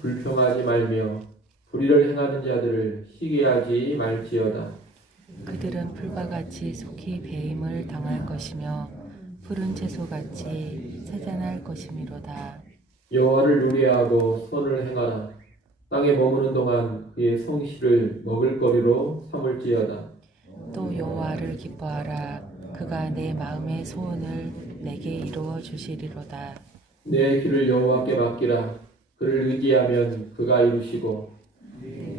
불평하지 말며 불의를 행하는 자들을 시기하지 말지어다. 그들은 풀과 같이 속히 배임을 당할 것이며 푸른 채소같이 세잔할 것이미로다. 여호와를 유리하고 선을 행하라. 땅에 머무는 동안 그의 성실을 먹을거리로 삼을지어다. 또 여호와를 기뻐하라. 그가 내 마음의 소원을 내게 이루어 주시리로다. 내 길을 여호와께 맡기라. 그를 의지하면 그가 이루시고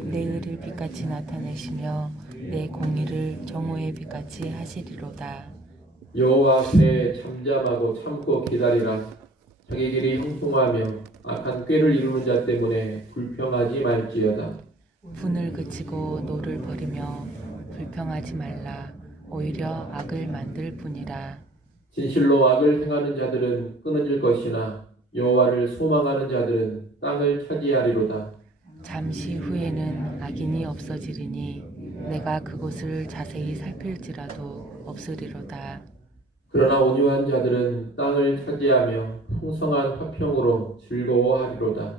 내 의를 빛같이 나타내시며 내 공의를 정오의 빛같이 하시리로다. 여호와 앞에 잠잠하고 참고 기다리라. 자기 길이 형통하며 악한 꾀를 이루는 자 때문에 불평하지 말지어다. 분을 그치고 노를 버리며 불평하지 말라. 오히려 악을 만들 뿐이라. 진실로 악을 행하는 자들은 끊어질 것이나 여호와를 소망하는 자들은 땅을 차지하리로다. 잠시 후에는 악인이 없어지리니 내가 그곳을 자세히 살필지라도 없으리로다. 그러나 온유한 자들은 땅을 차지하며 풍성한 화평으로 즐거워하리로다.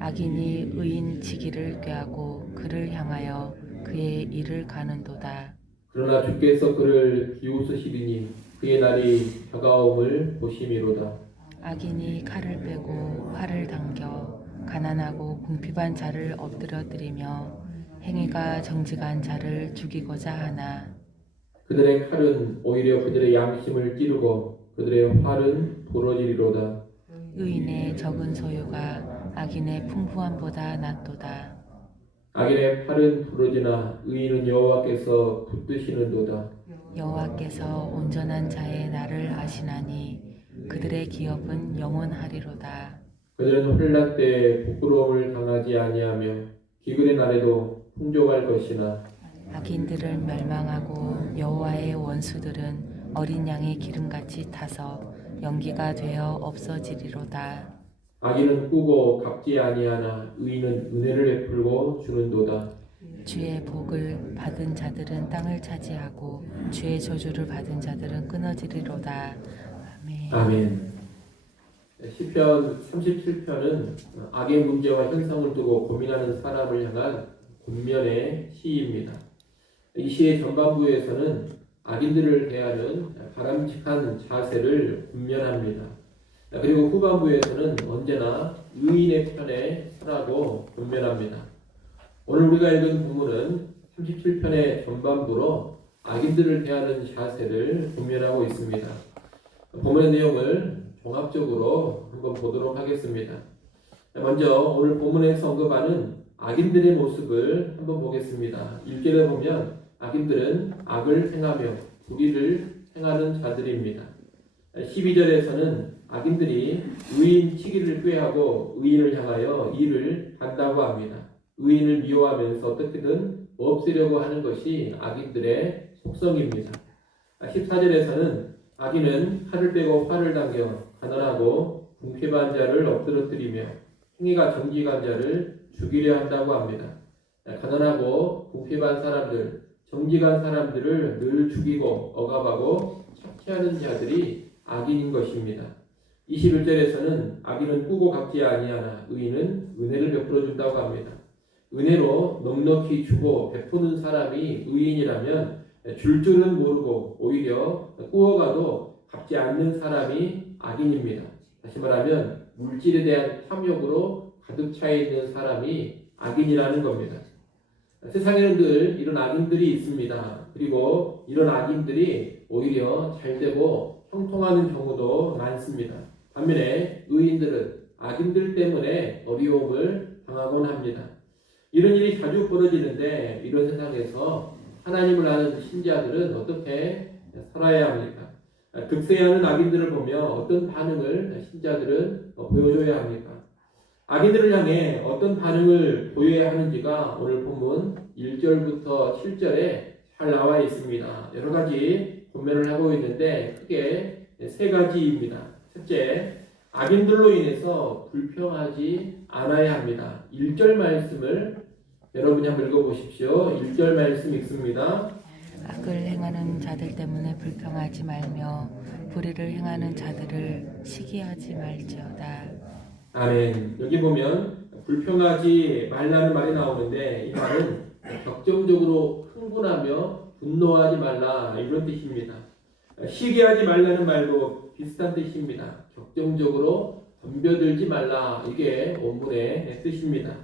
악인이 의인 지기를 꾀하고 그를 향하여 그의 일을 가는도다. 그러나 주께서 그를 비웃으시리니 그의 날이 다가옴을 보심이로다. 악인이 칼을 빼고 활을 당겨 가난하고 궁핍한 자를 엎드려뜨리며 행위가 정직한 자를 죽이고자 하나 그들의 칼은 오히려 그들의 양심을 찌르고 그들의 활은 부러지리로다. 의인의 적은 소유가 악인의 풍부함보다 낫도다. 악인의 팔은 부러지나 의인은 여호와께서 붙드시는도다. 여호와께서 온전한 자의 날을 아시나니 그들의 기업은 영원하리로다. 그들은 혼란 때에 부끄러움을 당하지 아니하며 기근의 날에도 풍족할 것이나 악인들을 멸망하고 여호와의 원수들은 어린 양의 기름같이 타서 연기가 되어 없어지리로다. 악인은 꾸고 갚지 아니하나 의인은 은혜를 베풀고 주는도다. 주의 복을 받은 자들은 땅을 차지하고 주의 저주를 받은 자들은 끊어지리로다. 아멘. 아멘. 시편 37편은 악의 문제와 현상을 두고 고민하는 사람을 향한 권면의 시입니다. 이 시의 전반부에서는 악인들을 대하는 바람직한 자세를 권면합니다. 그리고 후반부에서는 언제나 의인의 편에 서라고 권면합니다. 오늘 우리가 읽은 본문은 37편의 전반부로 악인들을 대하는 자세를 권면하고 있습니다. 본문의 내용을 종합적으로 한번 보도록 하겠습니다. 먼저 오늘 본문에서 언급하는 악인들의 모습을 한번 보겠습니다. 1절에 보면 악인들은 악을 행하며 불의를 행하는 자들입니다. 12절에서는 악인들이 의인 치기를 꾀하고 의인을 향하여 일을 한다고 합니다. 의인을 미워하면서 어떻게든 없애려고 하는 것이 악인들의 속성입니다. 14절에서는 악인은 칼을 빼고 활을 당겨 가난하고 궁핍한 자를 엎드러뜨리며 행위가 정직한 자를 죽이려 한다고 합니다. 가난하고 궁핍한 사람들, 정직한 사람들을 늘 죽이고 억압하고 착취하는 자들이 악인인 것입니다. 21절에서는 악인은 꾸고 갚지 아니하나 의인은 은혜를 베풀어 준다고 합니다. 은혜로 넉넉히 주고 베푸는 사람이 의인이라면 줄 줄은 모르고 오히려 꾸어가도 갚지 않는 사람이 악인입니다. 다시 말하면 물질에 대한 탐욕으로 가득 차 있는 사람이 악인이라는 겁니다. 세상에는 늘 이런 악인들이 있습니다. 그리고 이런 악인들이 오히려 잘되고 형통하는 경우도 많습니다. 반면에 의인들은 악인들 때문에 어려움을 당하곤 합니다. 이런 일이 자주 벌어지는데 이런 세상에서 하나님을 아는 신자들은 어떻게 살아야 합니까? 득세하는 악인들을 보며 어떤 반응을 신자들은 보여줘야 합니까? 악인들을 향해 어떤 반응을 보여야 하는지가 오늘 본문 1절부터 7절에 잘 나와 있습니다. 여러 가지 권면을 하고 있는데 크게 세 가지입니다. 첫째, 악인들로 인해서 불평하지 않아야 합니다. 1절 말씀을 여러분이 한번 읽어보십시오. 1절 말씀 읽습니다. 악을 행하는 자들 때문에 불평하지 말며 불의를 행하는 자들을 시기하지 말지어다. 아멘. 여기 보면 불평하지 말라는 말이 나오는데 이 말은 격정적으로 흥분하며 분노하지 말라 이런 뜻입니다. 시기하지 말라는 말도 비슷한 뜻입니다. 격정적으로 덤벼들지 말라 이게 원문의 뜻입니다.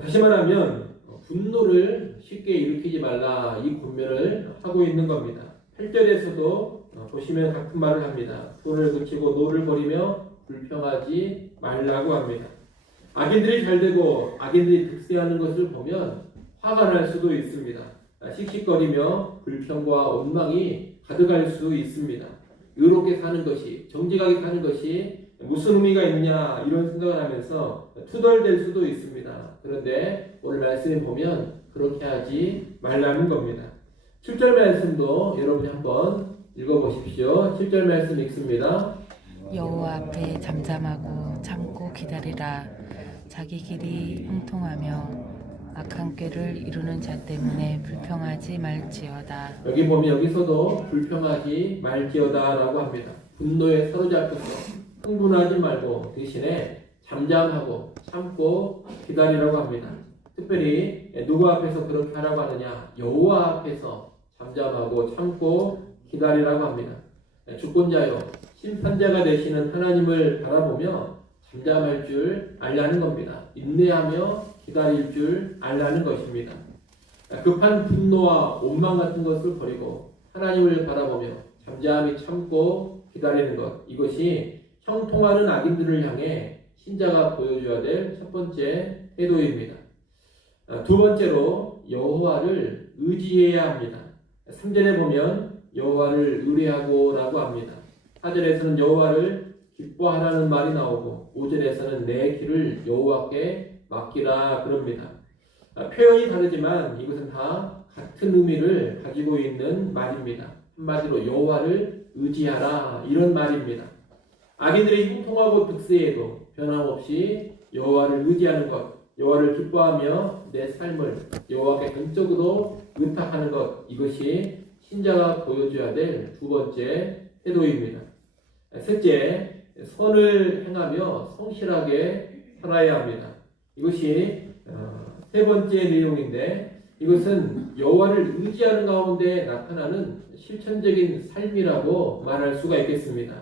다시 말하면 분노를 쉽게 일으키지 말라 이 권면을 하고 있는 겁니다. 8절에서도 보시면 같은 말을 합니다. 손을 그치고 노를 버리며 불평하지 말라고 합니다. 악인들이 잘되고 악인들이 득세하는 것을 보면 화가 날 수도 있습니다. 씩씩거리며 불평과 원망이 가득할 수 있습니다. 의롭게 사는 것이, 정직하게 사는 것이 무슨 의미가 있느냐 이런 생각을 하면서 투덜댈 수도 있습니다. 그런데 오늘 말씀에 보면 그렇게 하지 말라는 겁니다. 7절 말씀도 여러분이 한번 읽어보십시오. 7절 말씀 읽습니다. 여호와 앞에 잠잠하고 참고 기다리라. 자기 길이 형통하며 악한 꾀를 이루는 자 때문에 불평하지 말지어다. 여기 보면 여기서도 불평하지 말지어다 라고 합니다. 분노에 사로잡혀서 흥분하지 말고 대신에 잠잠하고 참고 기다리라고 합니다. 특별히 누구 앞에서 그렇게 하라고 하느냐? 여호와 앞에서 잠잠하고 참고 기다리라고 합니다. 주권자요 심판자가 되시는 하나님을 바라보며 잠잠할 줄 알라는 겁니다. 인내하며 기다릴 줄 알라는 것입니다. 급한 분노와 원망 같은 것을 버리고 하나님을 바라보며 잠잠히 참고 기다리는 것, 이것이 형통하는 악인들을 향해 신자가 보여줘야 될 첫 번째 태도입니다. 두 번째로 여호와를 의지해야 합니다. 3절에 보면 여호와를 의뢰하고 라고 합니다. 4절에서는 여호와를 기뻐하라는 말이 나오고 5절에서는 내 길을 여호와께 맡기라 그럽니다. 표현이 다르지만 이것은 다 같은 의미를 가지고 있는 말입니다. 한마디로 여호와를 의지하라 이런 말입니다. 악인들이 형통하고 득세해도 변함없이 여호와를 의지하는 것, 여호와를 기뻐하며 내 삶을 여호와께 전적으로 의탁하는 것, 이것이 신자가 보여줘야 될 두 번째 태도입니다. 셋째, 선을 행하며 성실하게 살아야 합니다. 이것이 세 번째 내용인데 이것은 여호와를 의지하는 가운데 나타나는 실천적인 삶이라고 말할 수가 있겠습니다.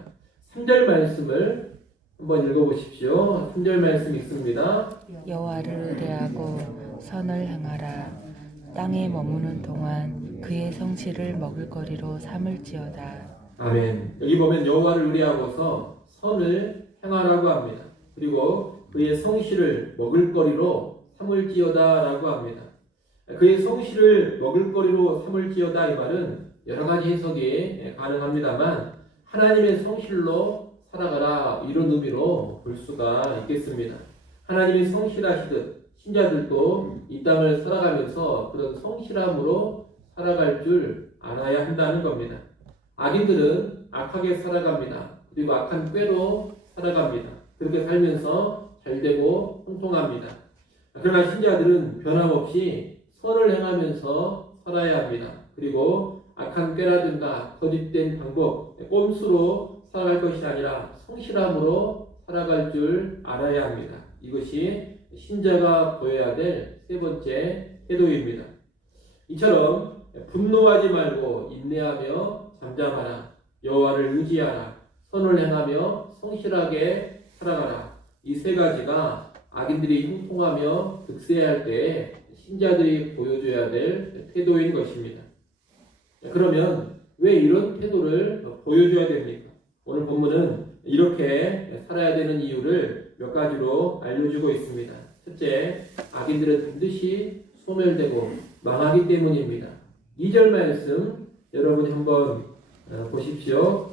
3절 말씀을 한번 읽어보십시오. 3절 말씀 읽습니다. 여호와를 의뢰하고 선을 행하라. 땅에 머무는 동안 그의 성실을 먹을거리로 삼을지어다. 아멘. 여기 보면 여호와를 의뢰하고서 선을 행하라고 합니다. 그리고 그의 성실을 먹을거리로 삼을지어다라고 합니다. 그의 성실을 먹을거리로 삼을지어다 이 말은 여러 가지 해석이 가능합니다만 하나님의 성실로 살아가라 이런 의미로 볼 수가 있겠습니다. 하나님이 성실하시듯 신자들도 이 땅을 살아가면서 그런 성실함으로 살아갈 줄 알아야 한다는 겁니다. 악인들은 악하게 살아갑니다. 그리고 악한 꾀로 살아갑니다. 그렇게 살면서 잘되고 형통합니다. 그러나 신자들은 변함없이 선을 행하면서 살아야 합니다. 그리고 악한 꾀라든가 거짓된 방법, 꼼수로 살아갈 것이 아니라 성실함으로 살아갈 줄 알아야 합니다. 이것이 신자가 보여야 될 세 번째 태도입니다. 이처럼 분노하지 말고 인내하며 잠잠하라, 여호와를 의지하라, 선을 행하며 성실하게 살아가라. 이 세 가지가 악인들이 형통하며 득세할 때에 신자들이 보여줘야 될 태도인 것입니다. 그러면 왜 이런 태도를 보여줘야 됩니까? 오늘 본문은 이렇게 살아야 되는 이유를 몇 가지로 알려주고 있습니다. 첫째, 악인들은 반드시 소멸되고 망하기 때문입니다. 2절 말씀 여러분이 한번 보십시오.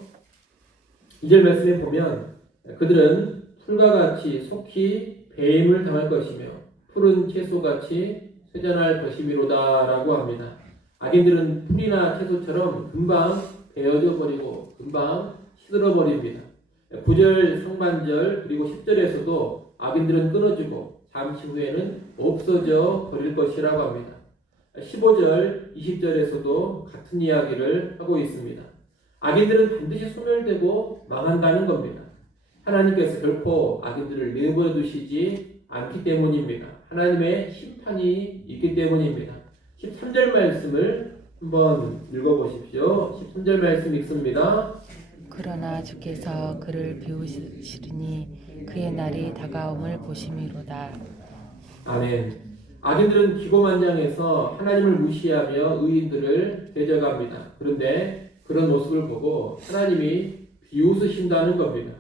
2절 말씀에 보면 그들은 풀과 같이 속히 배임을 당할 것이며 푸른 채소같이 쇠잔할 것이미로다 라고 합니다. 악인들은 풀이나 채소처럼 금방 베어져 버리고 금방 시들어 버립니다. 9절 상반절 그리고 10절에서도 악인들은 끊어지고 잠시 후에는 없어져 버릴 것이라고 합니다. 15절 20절에서도 같은 이야기를 하고 있습니다. 악인들은 반드시 소멸되고 망한다는 겁니다. 하나님께서 결코 악인들을 내버려 두시지 않기 때문입니다. 하나님의 심판이 있기 때문입니다. 13절 말씀을 한번 읽어보십시오. 13절 말씀 읽습니다. 그러나 주께서 그를 비우시리니 그의 날이 다가옴을 보심이로다. 아멘. 악인들은 기고만장해서 하나님을 무시하며 의인들을 대적합니다. 그런데 그런 모습을 보고 하나님이 비웃으신다는 겁니다.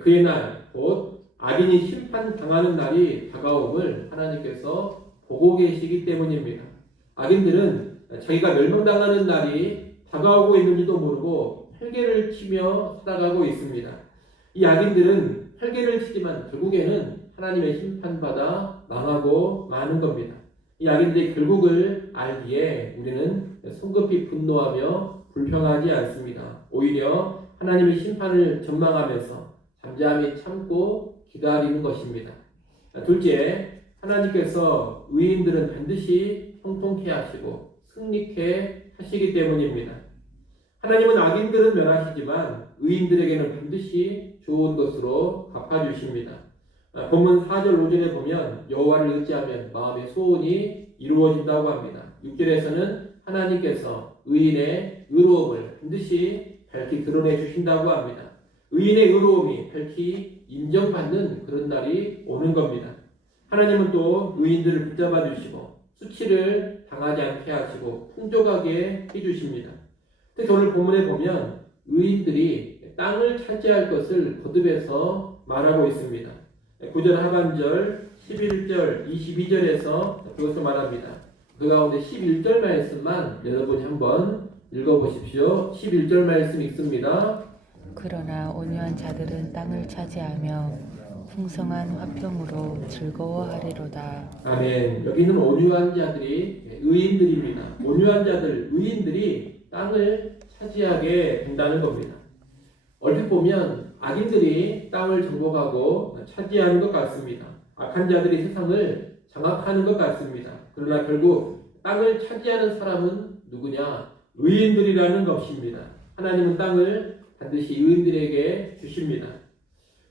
그의 날, 곧 악인이 심판당하는 날이 다가옴을 하나님께서 보고 계시기 때문입니다. 악인들은 자기가 멸망당하는 날이 다가오고 있는지도 모르고 활개를 치며 살아가고 있습니다. 이 악인들은 활개를 치지만 결국에는 하나님의 심판받아 망하고 마는 겁니다. 이 악인들의 결국을 알기에 우리는 성급히 분노하며 불평하지 않습니다. 오히려 하나님의 심판을 전망하면서 잠잠히 참고 기다리는 것입니다. 둘째, 하나님께서 의인들은 반드시 형통케 하시고 승리케 하시기 때문입니다. 하나님은 악인들은 멸하시지만 의인들에게는 반드시 좋은 것으로 갚아주십니다. 본문 4절 5절에 보면 여호와를 의지하면 마음의 소원이 이루어진다고 합니다. 6절에서는 하나님께서 의인의 의로움을 반드시 밝히 드러내 주신다고 합니다. 의인의 의로움이 밝히 인정받는 그런 날이 오는 겁니다. 하나님은 또 의인들을 붙잡아 주시고 수치를 당하지 않게 하시고 풍족하게 해주십니다. 특히 오늘 본문에 보면 의인들이 땅을 차지할 것을 거듭해서 말하고 있습니다. 9절 하반절, 11절, 22절에서 그것을 말합니다. 그 가운데 11절 말씀만 여러분이 한번 읽어보십시오. 11절 말씀 읽습니다. 그러나 온유한 자들은 땅을 차지하며 풍성한 화평으로 즐거워하리로다. 아멘. 여기는 온유한 자들이 의인들입니다. 온유한 자들, 의인들이 땅을 차지하게 된다는 겁니다. 얼핏 보면 악인들이 땅을 정복하고 차지하는 것 같습니다. 악한 자들이 세상을 장악하는 것 같습니다. 그러나 결국 땅을 차지하는 사람은 누구냐? 의인들이라는 것입니다. 하나님은 땅을 반드시 의인들에게 주십니다.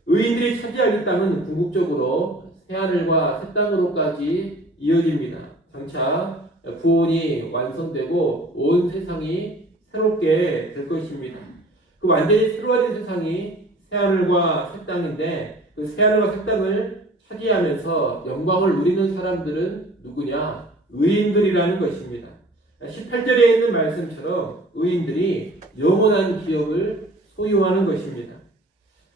의인들이 차지할 이 땅은 궁극적으로 새하늘과 새 땅으로까지 이어집니다. 장차 구원이 완성되고 온 세상이 새롭게 될 것입니다. 그 완전히 새로워진 세상이 새하늘과 새 땅인데 그 새하늘과 새 땅을 차지하면서 영광을 누리는 사람들은 누구냐? 의인들이라는 것입니다. 18절에 있는 말씀처럼 의인들이 영원한 기업을 소유하는 것입니다.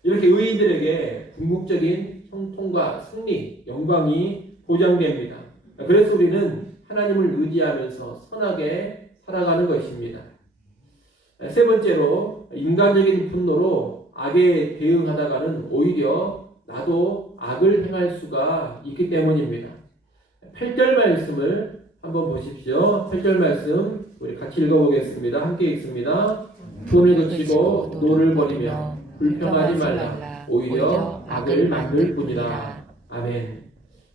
이렇게 의인들에게 궁극적인 형통과 승리, 영광이 보장됩니다. 그래서 우리는 하나님을 의지하면서 선하게 살아가는 것입니다. 세 번째로 인간적인 분노로 악에 대응하다가는 오히려 나도 악을 행할 수가 있기 때문입니다. 8절 말씀을 한번 보십시오. 8절 말씀 우리 같이 읽어보겠습니다. 함께 읽습니다. 돈을 그치고 노를 버리며 불평하지 말라. 오히려 악을 만들 뿐이라. 아멘.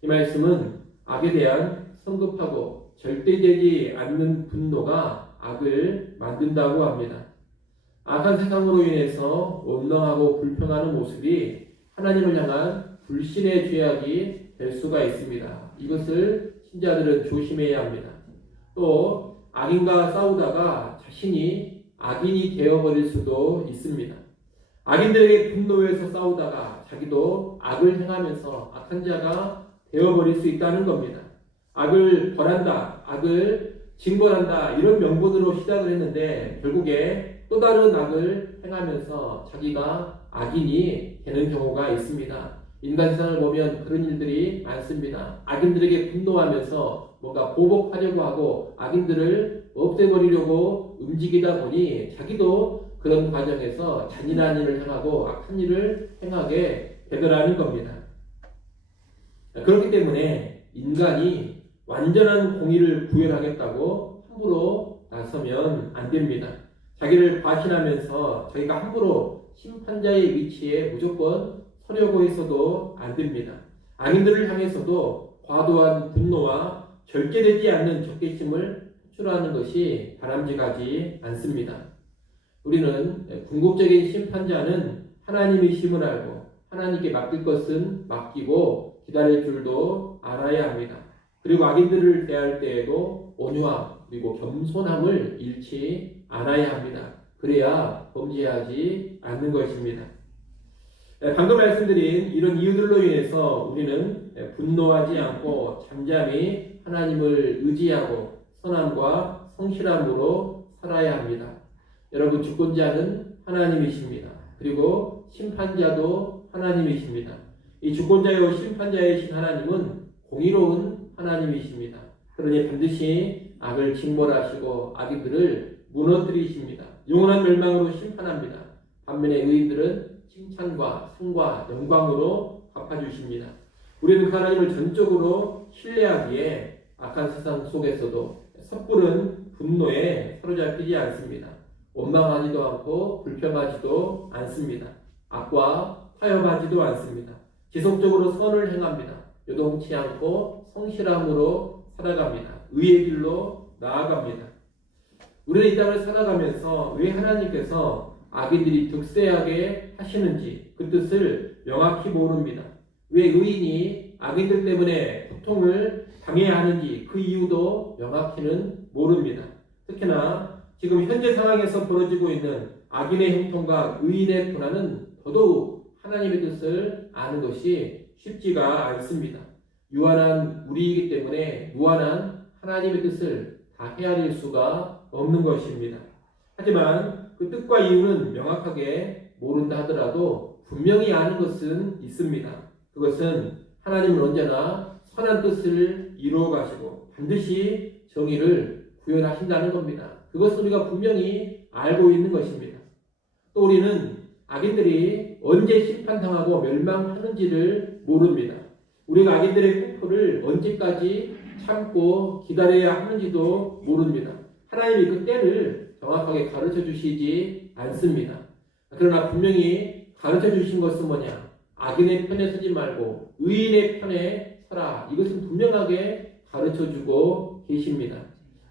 이 말씀은 악에 대한 성급하고 절대되지 않는 분노가 악을 만든다고 합니다. 악한 세상으로 인해서 원망하고 불평하는 모습이 하나님을 향한 불신의 죄악이 될 수가 있습니다. 이것을 신자들은 조심해야 합니다. 또 악인과 싸우다가 자신이 악인이 되어버릴 수도 있습니다. 악인들에게 분노해서 싸우다가 자기도 악을 행하면서 악한 자가 되어버릴 수 있다는 겁니다. 악을 벌한다, 악을 징벌한다 이런 명분으로 시작을 했는데 결국에 또 다른 악을 행하면서 자기가 악인이 되는 경우가 있습니다. 인간 세상을 보면 그런 일들이 많습니다. 악인들에게 분노하면서 뭔가 보복하려고 하고 악인들을 없애버리려고 움직이다 보니 자기도 그런 과정에서 잔인한 일을 행하고 악한 일을 행하게 되더라는 겁니다. 그렇기 때문에 인간이 완전한 공의를 구현하겠다고 함부로 나서면 안 됩니다. 자기를 과신하면서 자기가 함부로 심판자의 위치에 무조건 서려고 해서도 안 됩니다. 악인들을 향해서도 과도한 분노와 절제되지 않는 적개심을 표출하는 것이 바람직하지 않습니다. 우리는 궁극적인 심판자는 하나님이심을 알고 하나님께 맡길 것은 맡기고 기다릴 줄도 알아야 합니다. 그리고 악인들을 대할 때에도 온유함 그리고 겸손함을 잃지 않아야 합니다. 그래야 범죄하지 않는 것입니다. 방금 말씀드린 이런 이유들로 인해서 우리는 분노하지 않고 잠잠히 하나님을 의지하고 선함과 성실함으로 살아야 합니다. 여러분, 주권자는 하나님이십니다. 그리고 심판자도 하나님이십니다. 이 주권자요 심판자이신 하나님은 공의로운 하나님이십니다. 그러니 반드시 악을 징벌하시고 악인들을 무너뜨리십니다. 영원한 멸망으로 심판합니다. 반면에 의인들은 칭찬과 상과 영광으로 갚아주십니다. 우리는 그 하나님을 전적으로 신뢰하기에 악한 세상 속에서도 섣부른 분노에 사로잡히지 않습니다. 원망하지도 않고 불평하지도 않습니다. 악과 타협하지도 않습니다. 지속적으로 선을 행합니다. 요동치 않고 성실함으로 살아갑니다. 의의 길로 나아갑니다. 우리는 이 땅을 살아가면서 왜 하나님께서 악인들이 득세하게 하시는지 그 뜻을 명확히 모릅니다. 왜 의인이 악인들 때문에 고통을 당해야 하는지 그 이유도 명확히는 모릅니다. 특히나 지금 현재 상황에서 벌어지고 있는 악인의 형통과 의인의 고난은 더더욱 하나님의 뜻을 아는 것이 쉽지가 않습니다. 유한한 우리이기 때문에 무한한 하나님의 뜻을 다 헤아릴 수가 없는 것입니다. 하지만 그 뜻과 이유는 명확하게 모른다 하더라도 분명히 아는 것은 있습니다. 그것은 하나님은 언제나 선한 뜻을 이루어 가시고 반드시 정의를 구현하신다는 겁니다. 그것을 우리가 분명히 알고 있는 것입니다. 또 우리는 악인들이 언제 심판당하고 멸망하는지를 모릅니다. 우리가 악인들의 횡포를 언제까지 참고 기다려야 하는지도 모릅니다. 하나님이 그 때를 정확하게 가르쳐 주시지 않습니다. 그러나 분명히 가르쳐 주신 것은 뭐냐? 악인의 편에 서지 말고 의인의 편에 서라. 이것은 분명하게 가르쳐 주고 계십니다.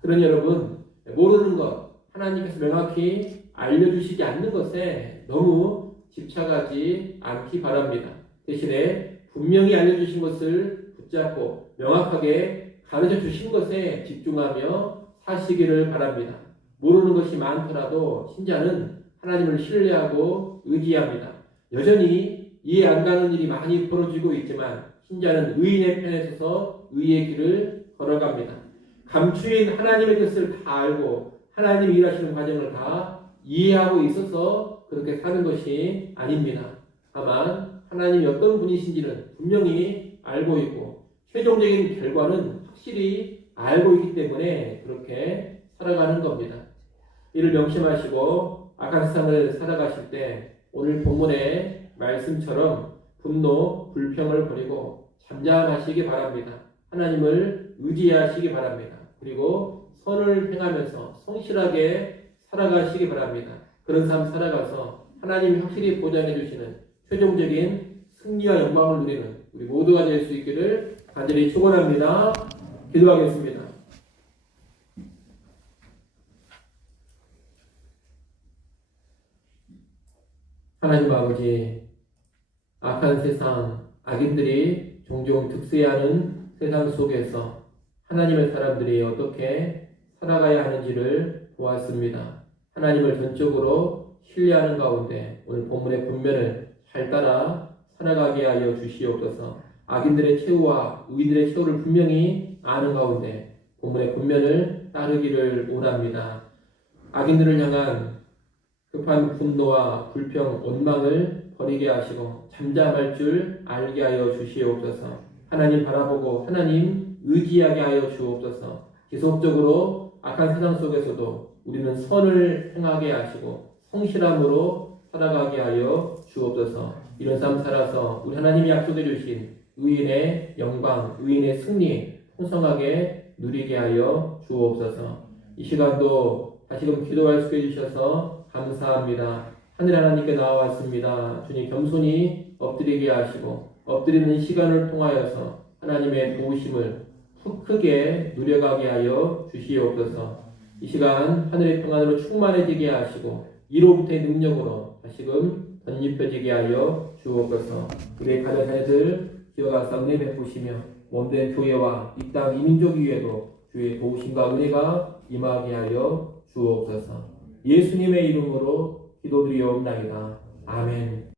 그러니 여러분, 모르는 것, 하나님께서 명확히 알려주시지 않는 것에 너무 집착하지 않기 바랍니다. 대신에 분명히 알려주신 것을 붙잡고 명확하게 가르쳐 주신 것에 집중하며 사시기를 바랍니다. 모르는 것이 많더라도 신자는 하나님을 신뢰하고 의지합니다. 여전히 이해 안 가는 일이 많이 벌어지고 있지만 신자는 의인의 편에 서서 의의 길을 걸어갑니다. 감추인 하나님의 뜻을 다 알고 하나님이 일하시는 과정을 다 이해하고 있어서 그렇게 사는 것이 아닙니다. 다만 하나님이 어떤 분이신지는 분명히 알고 있고 최종적인 결과는 확실히 알고 있기 때문에 그렇게 살아가는 겁니다. 이를 명심하시고 악한 세상을 살아가실 때 오늘 본문의 말씀처럼 분노, 불평을 버리고 잠잠하시기 바랍니다. 하나님을 의지하시기 바랍니다. 그리고 선을 행하면서 성실하게 살아가시기 바랍니다. 그런 삶 살아가서 하나님이 확실히 보장해 주시는 최종적인 승리와 영광을 누리는 우리 모두가 될 수 있기를 간절히 축원합니다. 기도하겠습니다. 하나님 아버지, 악한 세상, 악인들이 종종 득세하는 세상 속에서 하나님의 사람들이 어떻게 살아가야 하는지를 보았습니다. 하나님을 전적으로 신뢰하는 가운데 오늘 본문의 분면을 잘 따라 살아가게 하여 주시옵소서. 악인들의 최후와 의인들의 최후를 분명히 아는 가운데 본문의 분면을 따르기를 원합니다. 악인들을 향한 급한 분노와 불평, 원망을 버리게 하시고 잠잠할 줄 알게 하여 주시옵소서. 하나님 바라보고 하나님 의지하게 하여 주옵소서. 지속적으로 악한 세상 속에서도 우리는 선을 행하게 하시고 성실함으로 살아가게 하여 주옵소서. 이런 삶 살아서 우리 하나님이 약속해 주신 의인의 영광, 의인의 승리 풍성하게 누리게 하여 주옵소서. 이 시간도 다시금 기도할 수 있게 해주셔서 감사합니다. 하늘 하나님께 나와왔습니다. 주님 겸손히 엎드리게 하시고 엎드리는 시간을 통하여서 하나님의 도우심을 크게 누려가게 하여 주시옵소서. 이 시간 하늘의 평안으로 충만해지게 하시고 이로부터의 능력으로 다시금 덧입혀지게 하여 주옵소서. 우리의 가정자녀들 기어가사 은혜 베푸시며 몸된 교회와 이 땅 이민족 위에도 주의 도우심과 은혜가 임하게 하여 주옵소서. 예수님의 이름으로 기도드리옵나이다. 아멘.